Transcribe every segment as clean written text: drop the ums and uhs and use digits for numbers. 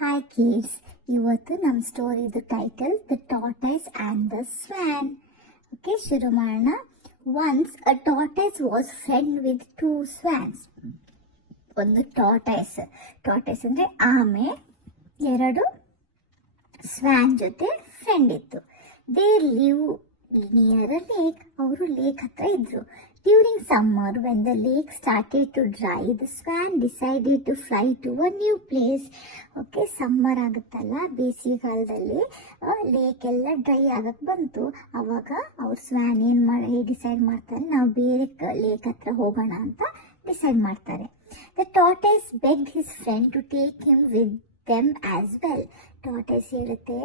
Hi kids, ಇವತ್ತು ನಮ್ಮ ಸ್ಟೋರಿದು title the tortoise and the swan. Okay, ಶುರು ಮಾಡೋಣ. Once a tortoise was friend with two swans. ಒಂದು ಟಾರ್ಟೈಸ್ ಅಂದರೆ ಆಮೆ, ಎರಡು ಸ್ವ್ಯಾನ್ ಜೊತೆ ಫ್ರೆಂಡ್ ಇತ್ತು. They live near a lake. ಅವರು ಲೇಕ್ ಹತ್ರ ಇದ್ರು. During summer, when the lake started to dry, the swan decided to fly to a new place. Okay, summer ಆಗುತ್ತಲ್ಲ, ಬೇಸಿಗೆಗಾಲದಲ್ಲಿ ಲೇಕ್ ಎಲ್ಲ ಡ್ರೈ ಆಗಕ್ಕೆ ಬಂತು. ಅವಾಗ ಅವ್ರ ಸ್ವ್ಯಾನ್ ಡಿಸೈಡ್ ಮಾಡ್ತಾರೆ, ನಾವು ಬೇರೆ ಲೇಕ್ ಹತ್ರ ಹೋಗೋಣ ಅಂತ ಡಿಸೈಡ್ ಮಾಡ್ತಾರೆ. The tortoise begged his friend to take him with them as well. Tortoise ಹೇಳುತ್ತೆ,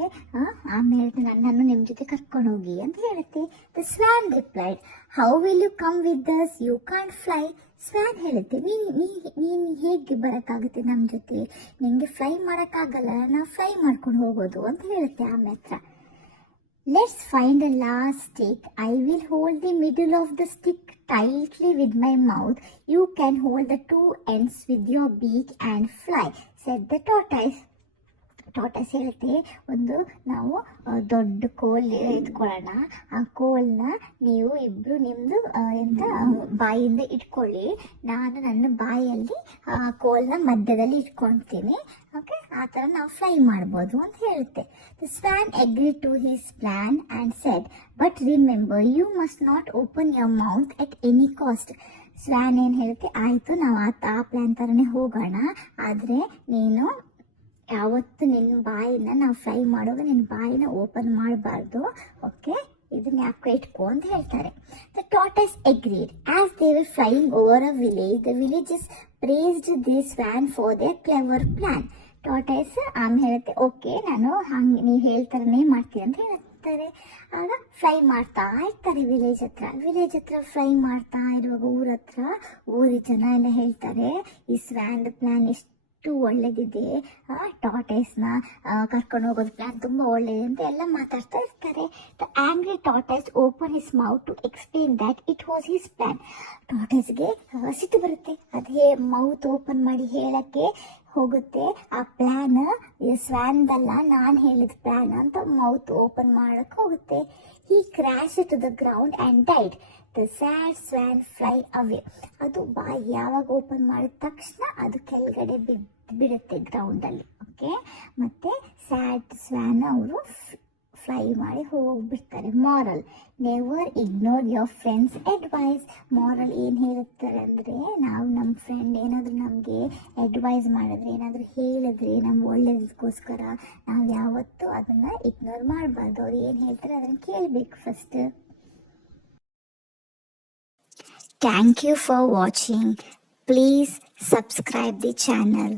ಆಮೇಲೆ ನನ್ನನ್ನು ನಿಮ್ಮ ಜೊತೆ ಕರ್ಕೊಂಡು ಹೋಗಿ ಅಂತ ಹೇಳುತ್ತೆ. The swan replied, how will you come with us, you can't fly. Swan ಹೇಳುತ್ತೆ, ನೀನು ಹೇಗೆ ಬರೋಕ್ಕಾಗುತ್ತೆ ನಮ್ಮ ಜೊತೆ, ನಿಮಗೆ ಫ್ಲೈ ಮಾಡೋಕ್ಕಾಗಲ್ಲ, ನಾವು ಫ್ಲೈ ಮಾಡ್ಕೊಂಡು ಹೋಗೋದು ಅಂತ ಹೇಳುತ್ತೆ ಆಮೆ ಹತ್ರ. Let's find a last stick. I will hold the middle of the stick tightly with my mouth. You can hold the two ends with your beak and fly, said the tortoise. Tortoise ಹೇಳುತ್ತೆ, ನಾವು ದೊಡ್ಡ ಕೋಲ್ ಇಟ್ಕೊಳ್ಳೋಣ. ಆ ಕೋಲ್ನ ನೀವು ಇಬ್ರು ನಿಮ್ದು ಬಾಯಿಂದ ಇಟ್ಕೊಳ್ಳಿ, ನಾನು ನನ್ನ ಬಾಯಲ್ಲಿ ಕೋಲ್ನ ಮಧ್ಯದಲ್ಲಿ ಇಟ್ಕೊಳ್ತೀನಿ. ಓಕೆ, ಆ ಥರ ನಾವು ಫ್ಲೈ ಮಾಡ್ಬೋದು ಅಂತ ಹೇಳುತ್ತೆ. The swan agreed to his plan and said, but remember you must not open your mouth at any cost. Swan ಏನು ಹೇಳುತ್ತೆ, ಆಯಿತು, ನಾವು ಆ ಪ್ಲ್ಯಾನ್ ಥರನೇ ಹೋಗೋಣ, ಆದರೆ ನೀನು ಯಾವತ್ತು ನಿನ್ನ ಬಾಯಿನ ನಾವು ಫ್ಲೈ ಮಾಡುವಾಗ ನಿನ್ನ ಬಾಯಿನ ಓಪನ್ ಮಾಡಬಾರ್ದು. ಓಕೆ, ಇದನ್ನ ಯಾಕೆ ಇಟ್ಕೋ ಅಂತ ಹೇಳ್ತಾರೆ. The tortoise agreed. As they were flying over a village, the villages praised the swan for there clever plan. Tortoise ಆಮೇಲೆ ಹೇಳುತ್ತೆ, ಓಕೆ, ನಾನು ಹಂಗೆ ನೀವು ಹೇಳ್ತಾರನೇ ಮಾಡ್ತೀನಿ ಅಂತ ಹೇಳ್ತಾರೆ. ಆಗ ಫ್ಲೈ ಮಾಡ್ತಾ ಇರ್ತಾರೆ ವಿಲೇಜ್ ಹತ್ರ ಫ್ಲೈ ಮಾಡ್ತಾ ಇರುವಾಗ ಊರಿನ ಜನ ಎಲ್ಲ ಹೇಳ್ತಾರೆ, ಈ ಸ್ವ್ಯಾನ್ ಪ್ಲಾನ್ ಎಷ್ಟು ಒಳ್ಳೇದಿದೆ, ಟಾರ್ಟೈಸ್ನ ಕರ್ಕೊಂಡು ಹೋಗೋದು ಪ್ಲಾನ್ ತುಂಬ ಒಳ್ಳೇದು ಅಂತ ಎಲ್ಲ ಮಾತಾಡ್ತಾ ಇರ್ತಾರೆ. The angry tortoise open his mouth to explain that it was his plan. ಟಾರ್ಟೈಸ್ಗೆ ಸಿಟ್ಟು ಬರುತ್ತೆ, ಅದೇ ಮೌತ್ ಓಪನ್ ಮಾಡಿ ಹೇಳಕ್ಕೆ ಹೋಗುತ್ತೆ, ಆ ಪ್ಲಾನ್ ಸ್ವ್ಯಾನ್ದಲ್ಲ, ನಾನು ಹೇಳಿದ ಪ್ಲಾನ್ ಅಂತ ಮೌತ್ ಓಪನ್ ಮಾಡಕ್ಕೆ ಹೋಗುತ್ತೆ. He crash to the ground and died. The sad swan fly away. ಅದು ಬಾಯಿ ಯಾವಾಗ ಓಪನ್ ಮಾಡಿದ ತಕ್ಷಣ ಅದು ಕೆಳಗಡೆ ಬಿಡುತ್ತೆ ಗ್ರೌಂಡಲ್ಲಿ. ಓಕೆ, ಮತ್ತೆ ಸ್ಯಾಡ್ ಸ್ವ್ಯಾನ್ ಅವರು ಫ್ಲೈ ಮಾಡಿ ಹೋಗ್ಬಿಡ್ತಾರೆ. Moral, never ignore your friends advice. Moral ಏನು ಹೇಳುತ್ತಾರೆ ಅಂದರೆ, ನಾವು ನಮ್ಮ ಫ್ರೆಂಡ್ ಏನಾದರೂ ನಮಗೆ ಅಡ್ವೈಸ್ ಮಾಡಿದ್ರೆ, ಏನಾದರೂ ಹೇಳಿದ್ರೆ ನಮ್ಮ ಒಳ್ಳೇದಕ್ಕೋಸ್ಕರ ನಾವು ಯಾವತ್ತೂ ಅದನ್ನು ಇಗ್ನೋರ್ ಮಾಡಬಾರ್ದು. ಅವ್ರು ಏನು ಹೇಳ್ತಾರೆ ಅದನ್ನು ಕೇಳಬೇಕು first. Thank you for watching. Please subscribe the channel.